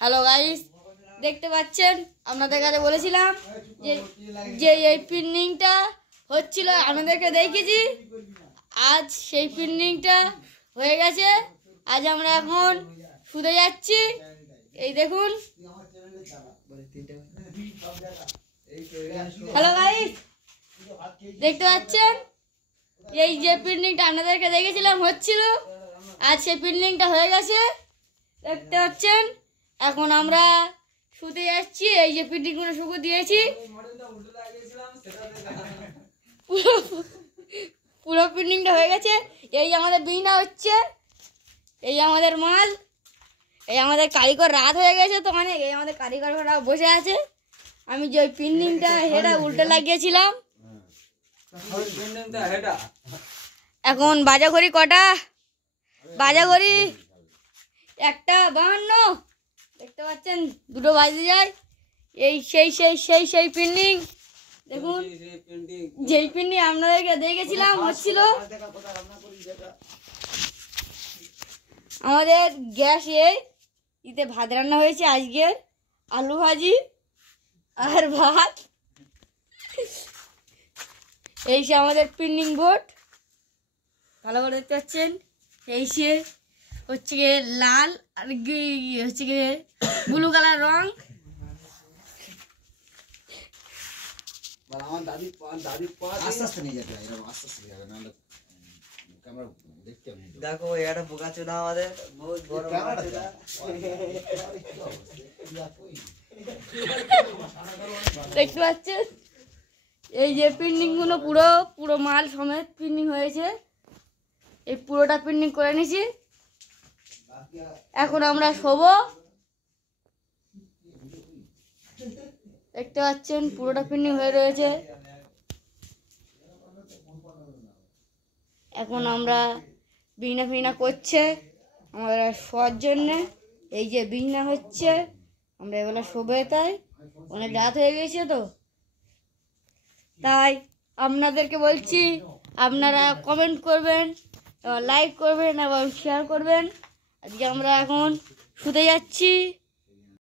Hello guys, দেখতে পাচ্ছেন আপনাদের কাছে বলেছিলাম যে এই পিন্নিংটা হচ্ছিল, আপনাদেরকে দেখেছি। আজ সেই পিন্নিংটা হয়ে গেছে। আজ আমরা এখন শুতে যাচ্ছি। এই দেখুন। হ্যালো গাইস, দেখতে পাচ্ছেন এই যে পিন্নিংটা আপনাদেরকে দেখেছিলাম হচ্ছিল, আজ সেই পিন্নিংটা হয়ে গেছে। দেখতে পাচ্ছেন। এখন আমরা শুতে যাচ্ছি। এই যে পিন্নিংগুলো শুকু দিয়েছি, পুরো পিন্নিংটা হয়ে গেছে। এই আমাদের বিনা হচ্ছে, এই আমাদের মাল, এই আমাদের কারিগর রাত হয়ে গেছে তো অনেক। এই আমাদের কারিগররা বসে আছে। আমি যে ওই পিন্নিংটা হেটা উল্টে লাগিয়েছিলাম। এখন বাজা ঘড়ি কটা? বাজা ঘড়ি 1:52। দেখতে পাচ্ছেন 2টো বাজে যায়। এই সেই পিন্নিং দেখুন, যেই পিন্নিং আপনাদেরকে দেখেছিলাম হচ্ছিল। আমাদের গ্যাসে ইতে ভাত রান্না হয়েছে আজকে, আলু ভাজি আর ভাত। এই সে আমাদের পিন্নিং বোর্ড, ভালো করে দেখতে পাচ্ছেন। এই সে হচ্ছে গিয়ে লাল আর হচ্ছে গিয়ে ব্লু কালার রং। দেখো এটা বোকাচোদা আমাদের বহুত বড় বোকাচোদা। দেখতে পাচ্ছেন এই যে পিন্নিং গুলো পুরো মাল সমেত পিন্নিং হয়েছে। এই পুরোটা পিন্নিং করে নিছি। এখন আমরা শোবো। দেখতে পাচ্ছেন পুরোটা পিন্নিং হয়ে রয়েছে। এখন আমরা বিছনা করছে আমাদের শোয়ার জন্যে। এই যে বিছনা হচ্ছে, আমরা এবেলা শোবে। তাই অনেক রাত হয়ে গেছে তো, তাই আপনাদেরকে বলছি আপনারা কমেন্ট করবেন, লাইক করবেন এবং শেয়ার করবেন। আজকে আমরা এখন শুতে যাচ্ছি।